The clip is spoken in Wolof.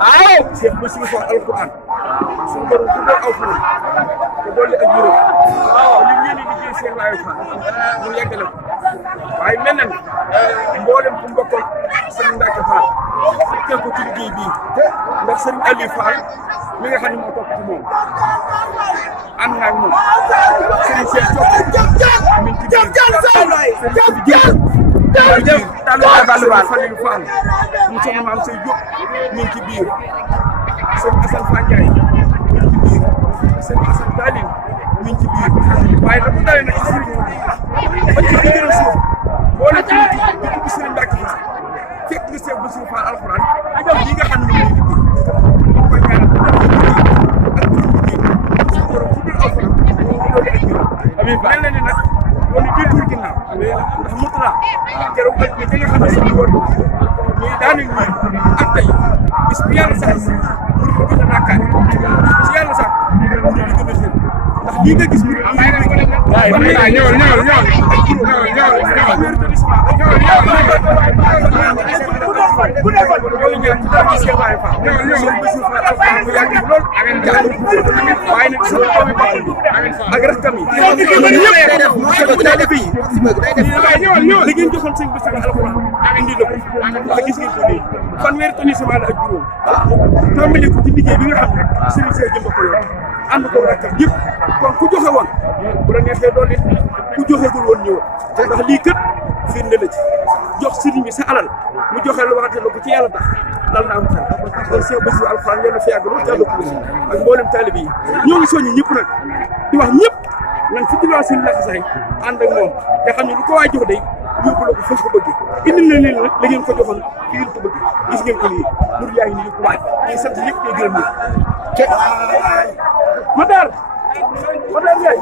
waaw Cheikh Bassirou Fall alquran suñu borom ku doon aw fan te dolli ak juróom waaw li ngeen di liggéey Cheikh Baye Fall mu yeggale ko waaye mel na ni mboolem ku mbokkal Serigne Mbacke Fall fekkee ko ci liggéey bii ndax Serigne Aliou Fall mi nga xam ne moo topp ci moom ànd naa ak moom Serigne Cheikh Top mi ngi ci biir jërëjëf Talla Fall Fall mu soxna maam Sey Diop mi ngi ci biir sëñ Assane Fandiaye mi ngi ci biir sëñ Assane Talim mi ngi ci biir waaye dafa dalee nag ci sëriñ ba ci gën a suuf boo la ci bi sëriñ Mbacke Fall fekk nga Cheikh Bassirou Fall alxuraan lii nga xam ne moom ñu koy ñaanal bu def liggéey ak bu liggéey suñu borom fu dul alxuraan loolu ak ñëw amiin mel na ni nag loolu bii tuur ginnaaw ndax Mourtala keroog ak ñi nga xam ne suñu woon ñuy daanu ñuy ak tey bis bu yàlla sax pour ko gën a naakaare si yàlla sax ñu di gën a xel ndax lii nga gis ak rakkam yi li ngeen joxoon sëñ Bassirou alxuraan indi la ko ndax gis ngeen ko nii fanweeri tonni semence ak juróom tàmbali ko ci liggéey bi nga xam ne Serigne Cheikh jëmba ko yor ànd ko rakkam yëpp kon ku joxe woon bu la neexee doon it ku joxegul woon ñëwoon ndax lii kët firnde la ci jox Serigne bi sa alal mu joxe lu waxante la ko ci yàlla tax dal na am xel kon Cheikh Bassirou alxuraan yéen a fi yàgg loolu jàll ko ak mboolem taalibe yi ñoo ngi soññi ñëpp nag di wax ñëpp nañ fi diwaan seen laxasaay ànd ak moom te xam ne lu ko waay jox day yóbbu la ko foofu ko bëgg indil na leen nag la ngeen ko joxoon fi ngeen ko bëgg gis ngeen ko nii pour yaa ngi nii ko waaj ñu sant ñëpp te gërëm ñëpp te Matar Matar